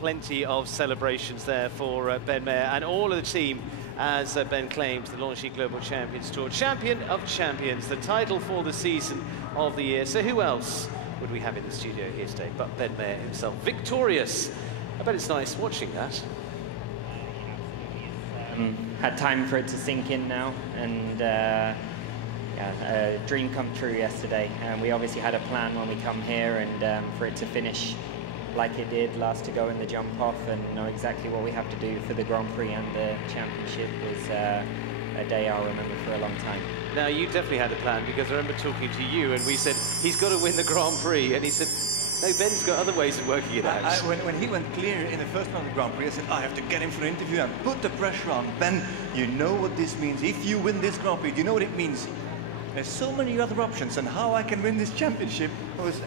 plenty of celebrations there for Ben Maher and all of the team, as Ben claims, the Longines Global Champions Tour. Champion of champions, the title for the season of the year. So who else would we have in the studio here today but Ben Maher himself, victorious? I bet it's nice watching that. Had time for it to sink in now, and yeah, a dream come true yesterday. We obviously had a plan when we come here, and for it to finish like it did, last to go in the jump off, and know exactly what we have to do for the Grand Prix and the championship was a day I'll remember for a long time. Now, you definitely had a plan, because I remember talking to you and we said, he's got to win the Grand Prix, and he said, no, Ben's got other ways of working it out. When he went clear in the first round of the Grand Prix, I said, I have to get him for an interview and put the pressure on. Ben, you know what this means. If you win this Grand Prix, do you know what it means? There's so many other options, and how I can win this championship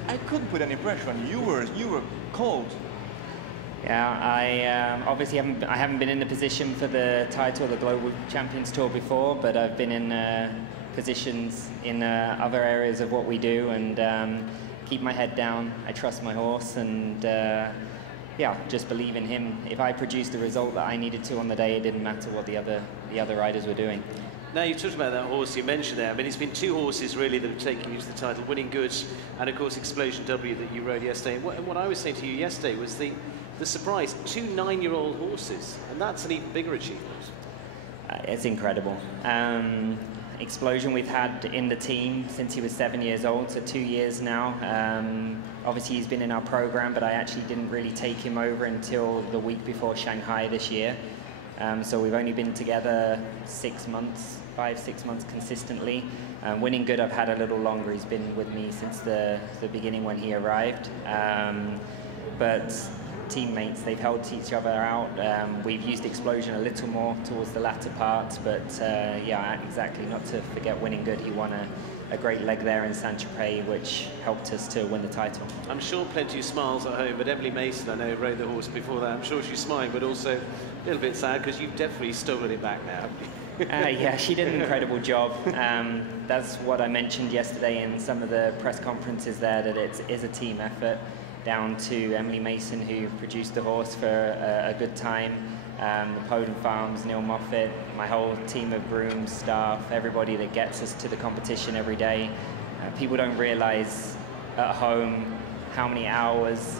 I couldn't put any pressure on you. You were cold. Yeah, I obviously haven't been in the position for the title of the Global Champions Tour before, but I've been in positions in other areas of what we do, and keep my head down. I trust my horse, and yeah, just believe in him. If I produced the result that I needed to on the day, it didn't matter what the other riders were doing. Now, you talked about that horse you mentioned there. I mean, it's been two horses really that have taken you to the title, Winning Good and, of course, Explosion W that you rode yesterday. And what I was saying to you yesterday was the surprise, 2 9-year-old horses, and that's an even bigger achievement. It's incredible. Explosion we've had in the team since he was 7 years old, so 2 years now. Obviously, he's been in our program, but I actually didn't really take him over until the week before Shanghai this year. So we've only been together 6 months, 5-6 months consistently. Winning Good I've had a little longer. He's been with me since the beginning when he arrived. But teammates, they've helped each other out. We've used Explosion a little more towards the latter part, but yeah, exactly, not to forget Winning Good. He won a great leg there in Saint-Tropez, which helped us to win the title. I'm sure plenty of smiles at home, but Emily Mason, I know, rode the horse before that. I'm sure she's smiling, but also a little bit sad, because you've definitely stolen it back now, haven't you? Yeah, she did an incredible job. That's what I mentioned yesterday in some of the press conferences there, that it is a team effort, down to Emily Mason, who produced the horse for a good time, the Podium Farms, Neil Moffat, my whole team of grooms, staff, everybody that gets us to the competition every day. People don't realize at home how many hours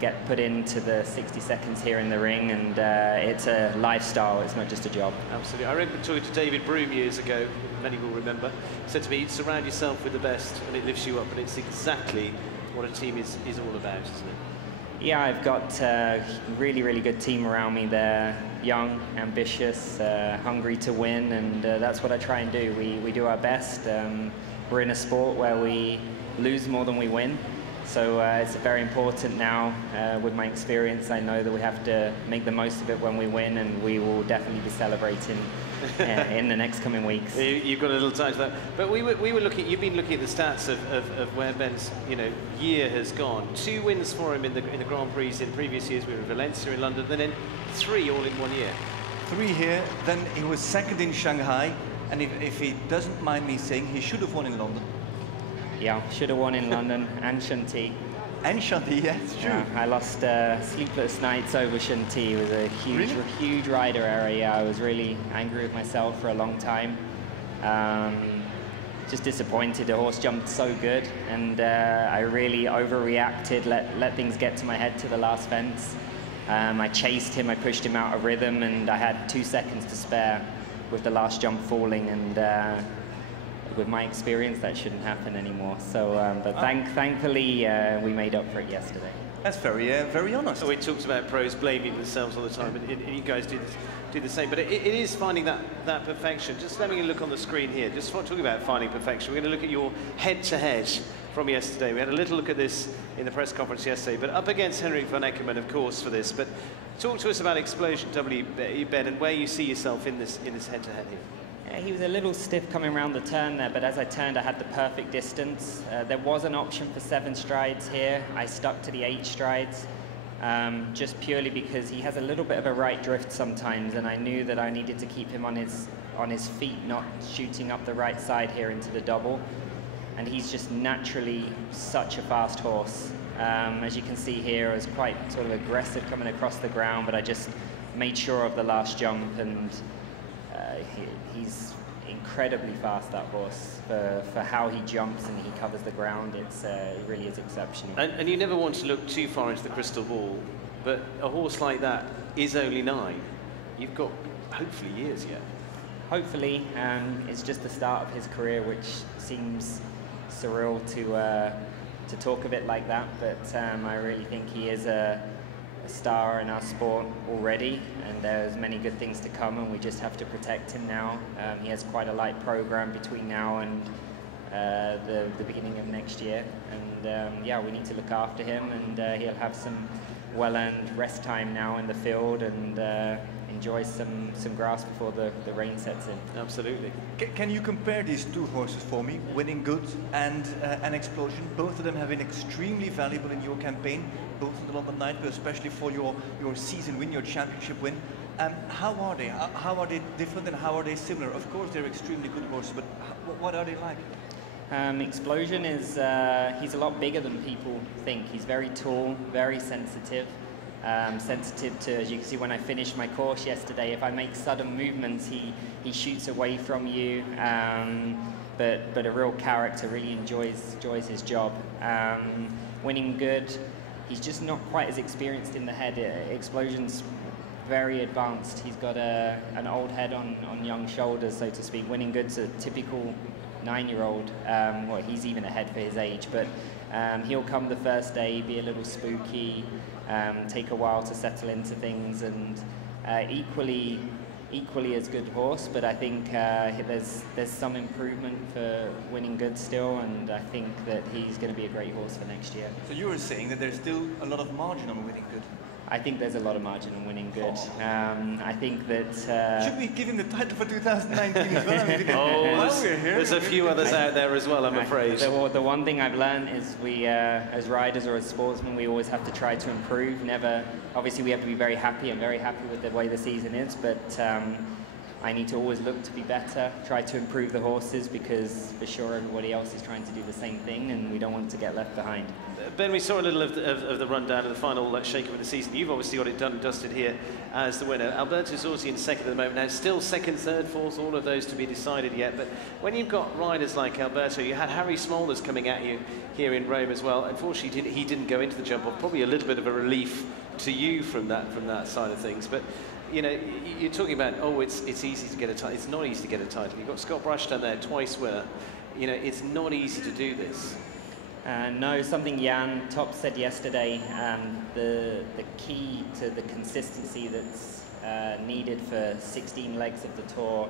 get put into the 60 seconds here in the ring, and it's a lifestyle, it's not just a job. Absolutely. I remember talking to David Broom years ago, many will remember, he said to me, surround yourself with the best and it lifts you up, and it's exactly what a team is all about, isn't it? Yeah, I've got a really, really good team around me. They're young, ambitious, hungry to win, and that's what I try and do. We do our best. We're in a sport where we lose more than we win, so it's very important now. With my experience, I know that we have to make the most of it when we win, and we will definitely be celebrating in the next coming weeks. You've got a little time to that, but we were looking. You've been looking at the stats of where Ben's year has gone. 2 wins for him in the Grand Prix in previous years. We were in Valencia, in London, then 3 all in 1 year. 3 here, then he was second in Shanghai, and if he doesn't mind me saying, he should have won in London. Yeah, should have won in London and Chantilly. And Chantilly, yeah, it's true. Yeah, I lost sleepless nights over Chantilly. It was a huge rider area. I was really angry with myself for a long time. Just disappointed. The horse jumped so good, and I really overreacted, let things get to my head to the last fence. I chased him, I pushed him out of rhythm, and I had 2 seconds to spare with the last jump falling, and with my experience, that shouldn't happen anymore. So, but thankfully, we made up for it yesterday. That's very honest. So we talked about pros blaming themselves all the time, and you guys do the same. But it is finding that perfection. Just having a look on the screen here. Just talking about finding perfection. We're going to look at your head-to-head from yesterday. We had a little look at this in the press conference yesterday, but up against Henrik van Eckermann, of course, for this. But talk to us about Explosion W, Ben, and where you see yourself in this head-to-head here. Yeah, he was a little stiff coming around the turn there, but as I turned, I had the perfect distance. There was an option for 7 strides here. I stuck to the 8 strides, just purely because he has a little bit of a right drift sometimes, and I knew that I needed to keep him on his feet, not shooting up the right side here into the double. And he's just naturally such a fast horse. As you can see here, I was quite sort of aggressive coming across the ground, but I just made sure of the last jump, and he's incredibly fast, that horse, for how he jumps and he covers the ground. It really is exceptional. And you never want to look too far into the crystal ball, but a horse like that is only 9. You've got hopefully years yet. Hopefully, it's just the start of his career, which seems surreal to talk of it like that, but I really think he is a star in our sport already, and there's many good things to come, and we just have to protect him now. He has quite a light program between now and the beginning of next year, and yeah, we need to look after him, and he'll have some well-earned rest time now in the field, and enjoy some grass before the rain sets in. Absolutely. Can you compare these two horses for me, Winning Good and an Explosion? Both of them have been extremely valuable in your campaign, both in the London Night, but especially for your season win, your championship win. How are they? How are they different and how are they similar? Of course, they're extremely good horses, but what are they like? Explosion is, he's a lot bigger than people think. He's very tall, very sensitive. Sensitive to, as you can see when I finished my course yesterday, if I make sudden movements, he shoots away from you, but a real character, really enjoys his job. Winning Good, he's just not quite as experienced in the head. Explosion's very advanced. He's got an old head on young shoulders, so to speak. Winning Good's a typical 9-year-old. Well, he's even ahead for his age, but he'll come the first day, be a little spooky, take a while to settle into things, and equally as good horse, but I think there's some improvement for Winning Good still, and I think that he's going to be a great horse for next year. So you were saying that there's still a lot of margin on Winning Good? I think there's a lot of margin on Winning Good. I think that... Should we give him the title for 2019 as well? There's a few others out there as well, I'm afraid. The one thing I've learned is we, as riders or as sportsmen, we always have to try to improve. Obviously we have to be very happy. I'm very happy with the way the season is, but I need to always look to be better, try to improve the horses, because for sure everybody else is trying to do the same thing, and we don't want to get left behind. Ben, we saw a little of the rundown of the final shake-up of the season. You've obviously got it done and dusted here as the winner. Alberto's obviously in second at the moment. Now, still second, third, fourth, all of those to be decided yet. But when you've got riders like Alberto, you had Harry Smolders coming at you here in Rome as well. Unfortunately, he didn't go into the jump-off. Probably a little bit of a relief to you from that side of things. But you know, you're talking about, oh, it's easy to get a title. It's not easy to get a title. You've got Scott Brush down there, twice winner. You know, it's not easy to do this. No, something Jan Top said yesterday, the key to the consistency that's needed for 16 legs of the tour,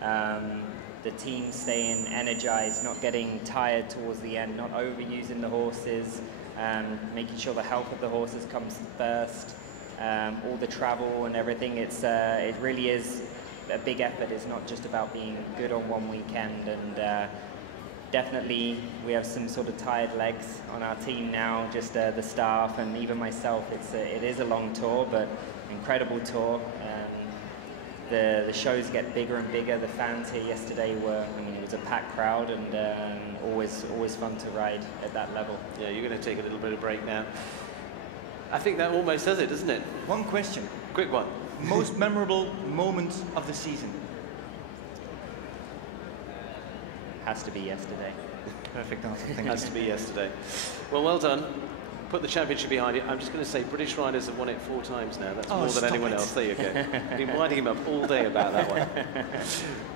the team staying energized, not getting tired towards the end, not overusing the horses, making sure the health of the horses comes first, all the travel and everything. It really is a big effort. It's not just about being good on one weekend, and definitely we have some sort of tired legs on our team now, just the staff and even myself. It is a long tour, but incredible tour. The shows get bigger and bigger. The fans here yesterday were, I mean, it was a packed crowd, and always fun to ride at that level. Yeah, you're going to take a little bit of break now. I think that almost does it, doesn't it? One question. Quick one. Most memorable moment of the season? Has to be yesterday. Perfect answer. Thank you. Has to be yesterday. Well done. Put the championship behind it. I'm just going to say British riders have won it 4 times now. That's more than anyone else. There you go. I've been winding him up all day about that one.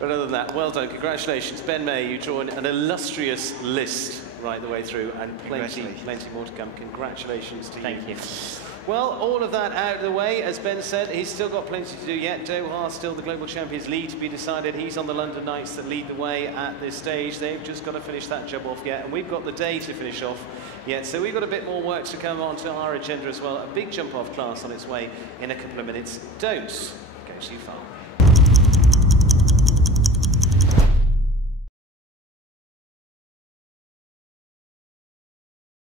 But other than that, well done. Congratulations. Ben May, you join an illustrious list right the way through, and plenty more to come. Congratulations to you. Thank you. Well, all of that out of the way, as Ben said, he's still got plenty to do yet. Doha still the Global Champions lead to be decided. He's on the London Knights that lead the way at this stage. They've just got to finish that job off yet, and we've got the day to finish off yet. So we've got a bit more work to come on to our agenda as well. A big jump-off class on its way in a couple of minutes. Don't go too far.